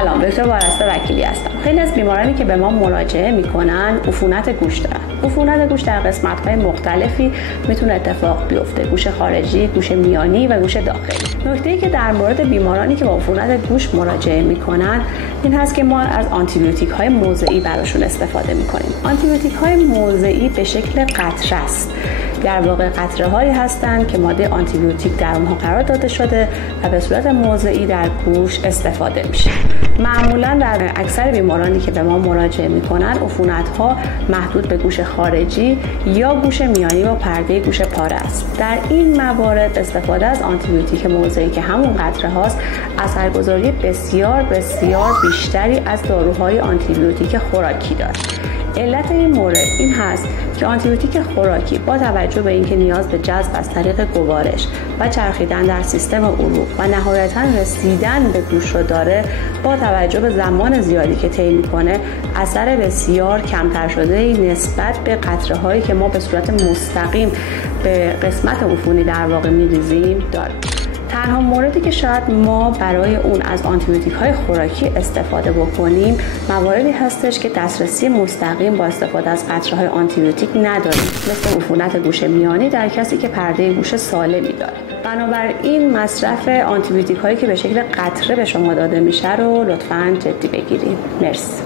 سلام، دکتر وارسته وکیلی هستم. خیلی از بیمارانی که به ما مراجعه میکنن عفونت گوش دارن. عفونت گوش در قسمت‌های مختلفی میتونه اتفاق بیفته: گوش خارجی، گوش میانی و گوش داخلی. نکته‌ای که در مورد بیمارانی که با عفونت گوش مراجعه میکنن این هست که ما از آنتیبیوتیک‌های موضعی براشون استفاده میکنیم. آنتیبیوتیک‌های موضعی به شکل قطره است. در واقع قطره‌هایی هستند که ماده آنتیبیوتیک در اونها قرار داده شده و به صورت موضعی در گوش استفاده میشه. معمولا در اکثر بیمارانی که به ما مراجعه میکنن عفونت‌ها محدود به گوش خارجی یا گوش میانی با پرده گوش پاره است. در این موارد استفاده از آنتیبیوتیک موضعی که همون قطره هاست اثرگذاری بسیار بیشتری از داروهای آنتیبیوتیک خوراکی داره. علت این مورد این هست که آنتیبیوتیک خوراکی با توجه به اینکه نیاز به جذب از طریق گوارش و چرخیدن در سیستم عروق و نهایتاً رسیدن به گوش رو داره، با توجه به زمان زیادی که طی می‌کنه اثر بسیار کمتر شده نسبت به قطره‌هایی که ما به صورت مستقیم به قسمت عفونی در واقع می‌ریزیم داره. تنها موردی که شاید ما برای اون از آنتیبیوتیک‌های خوراکی استفاده بکنیم مواردی هستش که دسترسی مستقیم با استفاده از قطره‌های آنتیبیوتیک نداریم، مثل عفونت گوش میانی در کسی که پرده گوش سالمی داره. بنابراین مصرف آنتیبیوتیک‌هایی که به شکل قطره به شما داده میشه رو لطفاً جدی بگیرید. مرسی.